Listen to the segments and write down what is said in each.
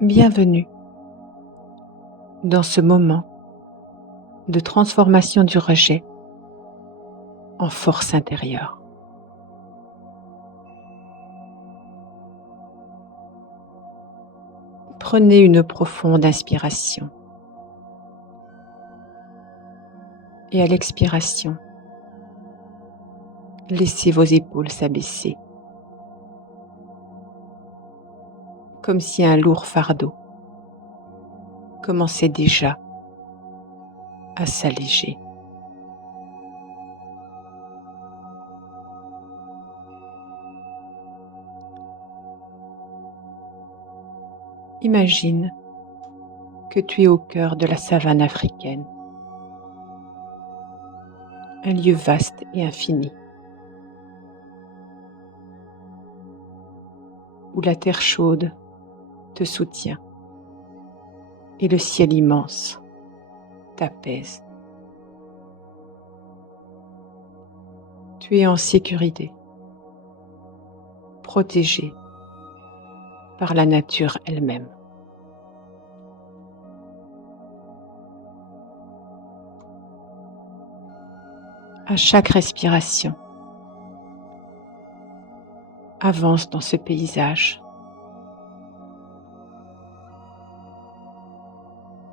Bienvenue dans ce moment de transformation du rejet en force intérieure. Prenez une profonde inspiration et à l'expiration, laissez vos épaules s'abaisser comme si un lourd fardeau commençait déjà à s'alléger. Imagine que tu es au cœur de la savane africaine, un lieu vaste et infini, où la terre chaude te soutient et le ciel immense t'apaise. Tu es en sécurité, protégé par la nature elle-même. À chaque respiration, avance dans ce paysage.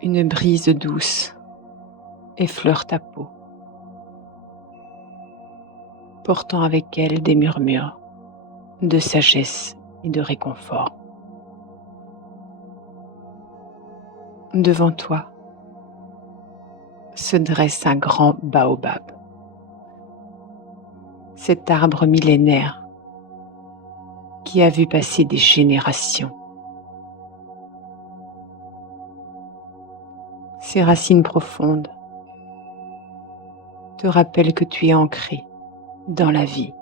Une brise douce effleure ta peau, portant avec elle des murmures de sagesse et de réconfort. Devant toi se dresse un grand baobab, cet arbre millénaire qui a vu passer des générations. Ses racines profondes te rappellent que tu es ancré dans la vie,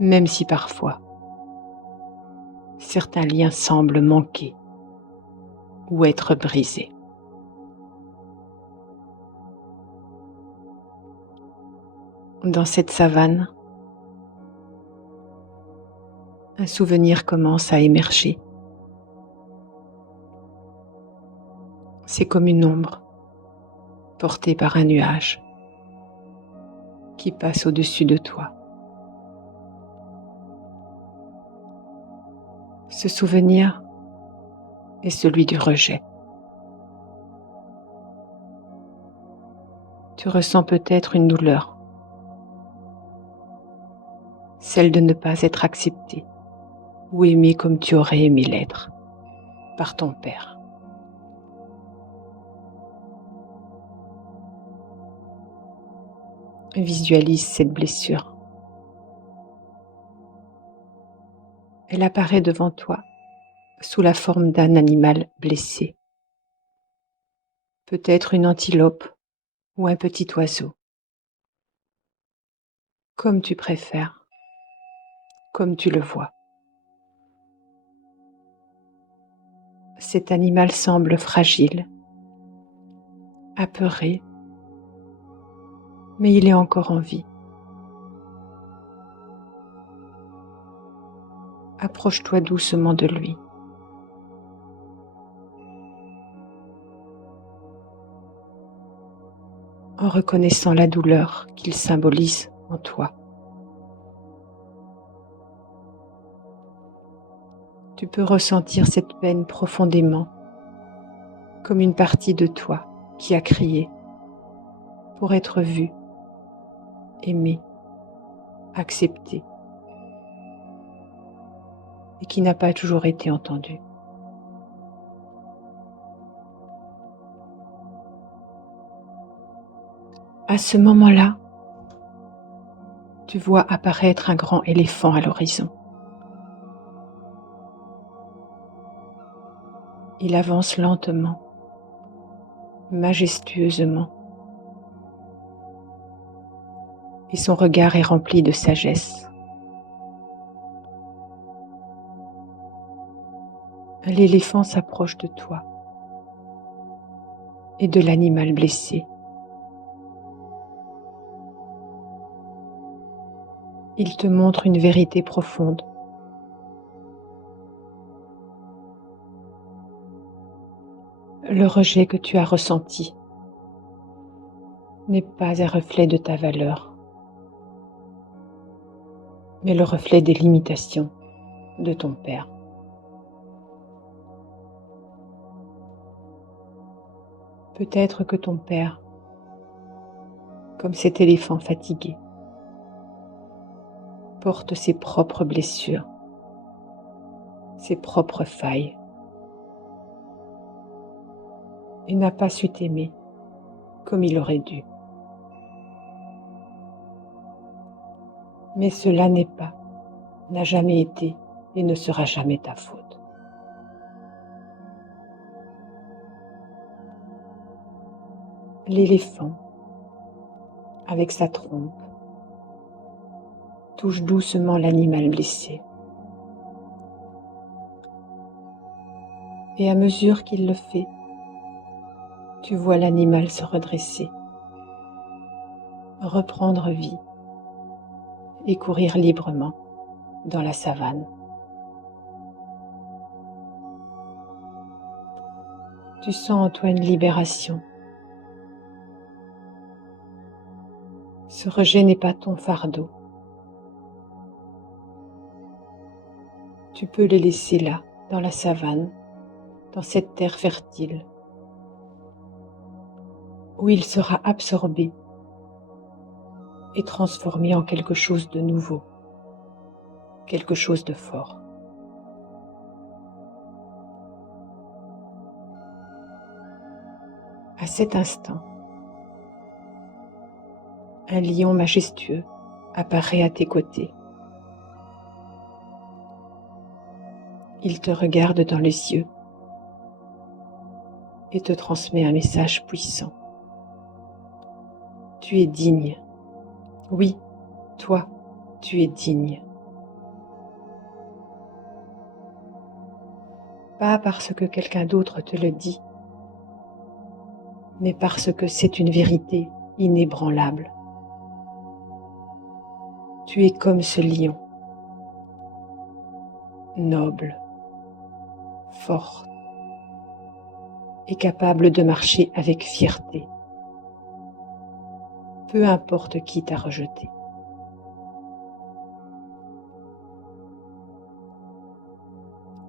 même si parfois certains liens semblent manquer ou être brisés. Dans cette savane, un souvenir commence à émerger. C'est comme une ombre portée par un nuage qui passe au-dessus de toi. Ce souvenir est celui du rejet. Tu ressens peut-être une douleur, celle de ne pas être accepté ou aimé comme tu aurais aimé l'être par ton père. Visualise cette blessure. Elle apparaît devant toi sous la forme d'un animal blessé, peut-être une antilope ou un petit oiseau, comme tu préfères, comme tu le vois. Cet animal semble fragile, apeuré, mais il est encore en vie. Approche-toi doucement de lui. En reconnaissant la douleur qu'il symbolise en toi. Tu peux ressentir cette peine profondément, comme une partie de toi qui a crié pour être vue, aimée, acceptée, et qui n'a pas toujours été entendue. À ce moment-là, tu vois apparaître un grand éléphant à l'horizon. Il avance lentement, majestueusement, et son regard est rempli de sagesse. L'éléphant s'approche de toi et de l'animal blessé. Il te montre une vérité profonde. Le rejet que tu as ressenti n'est pas un reflet de ta valeur, mais le reflet des limitations de ton père. Peut-être que ton père, comme cet éléphant fatigué, porte ses propres blessures, ses propres failles, et n'a pas su t'aimer comme il aurait dû. Mais cela n'est pas, n'a jamais été et ne sera jamais ta faute. L'éléphant, avec sa trompe, touche doucement l'animal blessé. Et à mesure qu'il le fait, tu vois l'animal se redresser, reprendre vie et courir librement dans la savane. Tu sens en toi une libération. Ce rejet n'est pas ton fardeau. Tu peux les laisser là, dans la savane, dans cette terre fertile, où il sera absorbé et transformé en quelque chose de nouveau, quelque chose de fort. À cet instant, un lion majestueux apparaît à tes côtés. Il te regarde dans les yeux et te transmet un message puissant. Tu es digne. Oui, toi, tu es digne. Pas parce que quelqu'un d'autre te le dit, mais parce que c'est une vérité inébranlable. Tu es comme ce lion, noble, forte et capable de marcher avec fierté, peu importe qui t'a rejeté.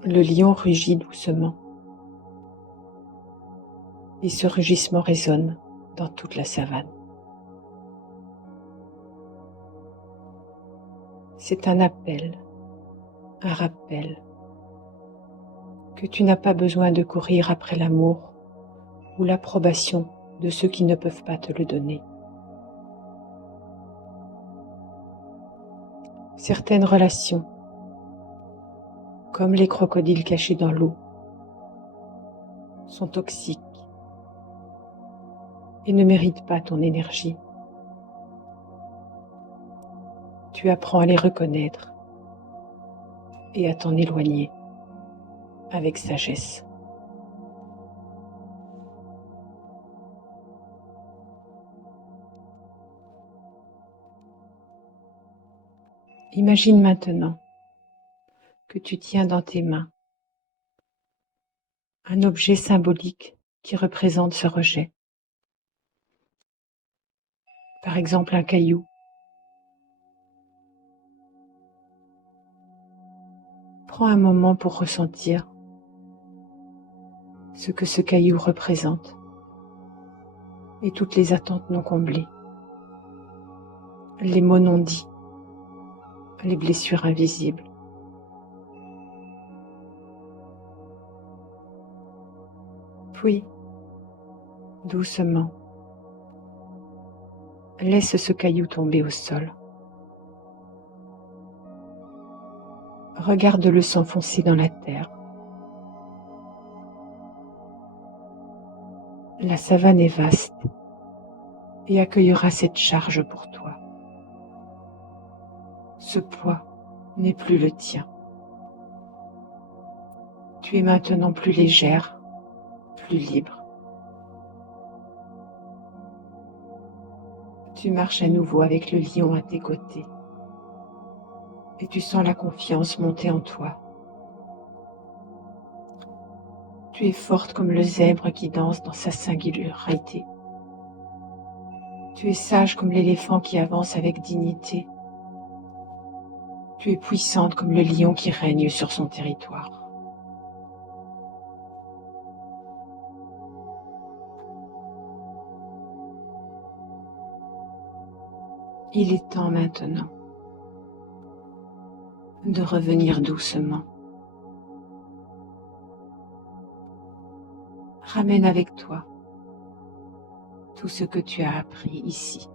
Le lion rugit doucement et ce rugissement résonne dans toute la savane. C'est un appel, un rappel que tu n'as pas besoin de courir après l'amour ou l'approbation de ceux qui ne peuvent pas te le donner. Certaines relations, comme les crocodiles cachés dans l'eau, sont toxiques et ne méritent pas ton énergie. Tu apprends à les reconnaître et à t'en éloigner avec sagesse. Imagine maintenant que tu tiens dans tes mains un objet symbolique qui représente ce rejet. Par exemple, un caillou. Prends un moment pour ressentir ce que ce caillou représente et toutes les attentes non comblées, les mots non dits, les blessures invisibles. Puis, doucement, laisse ce caillou tomber au sol. Regarde-le s'enfoncer dans la terre. La savane est vaste et accueillera cette charge pour toi. Ce poids n'est plus le tien. Tu es maintenant plus légère, plus libre. Tu marches à nouveau avec le lion à tes côtés et tu sens la confiance monter en toi. Tu es forte comme le zèbre qui danse dans sa singularité. Tu es sage comme l'éléphant qui avance avec dignité. Tu es puissante comme le lion qui règne sur son territoire. Il est temps maintenant de revenir doucement. Ramène avec toi tout ce que tu as appris ici.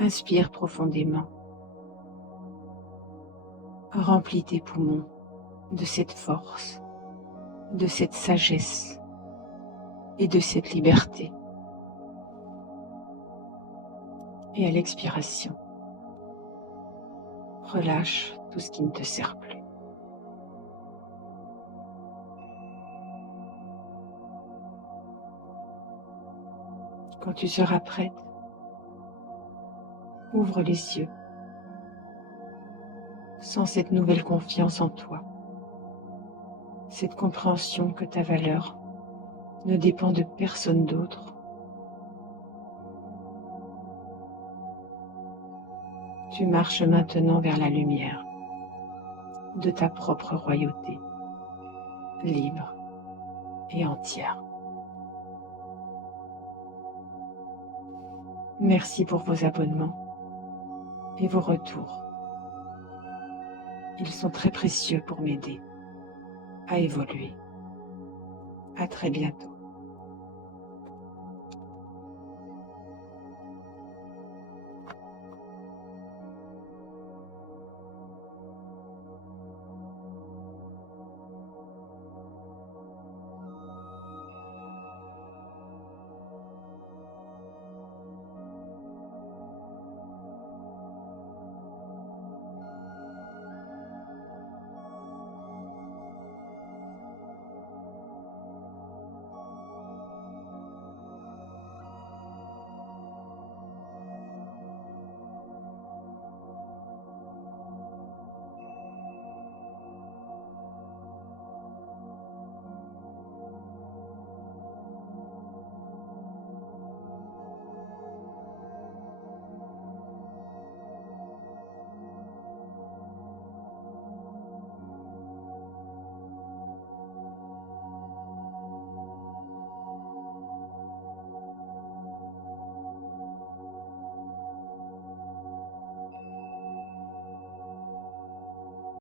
Inspire profondément. Remplis tes poumons de cette force, de cette sagesse et de cette liberté. Et à l'expiration, relâche tout ce qui ne te sert plus. Quand tu seras prête, ouvre les yeux. Sens cette nouvelle confiance en toi, cette compréhension que ta valeur ne dépend de personne d'autre. Tu marches maintenant vers la lumière de ta propre royauté, libre et entière. Merci pour vos abonnements et vos retours. Ils sont très précieux pour m'aider à évoluer. À très bientôt.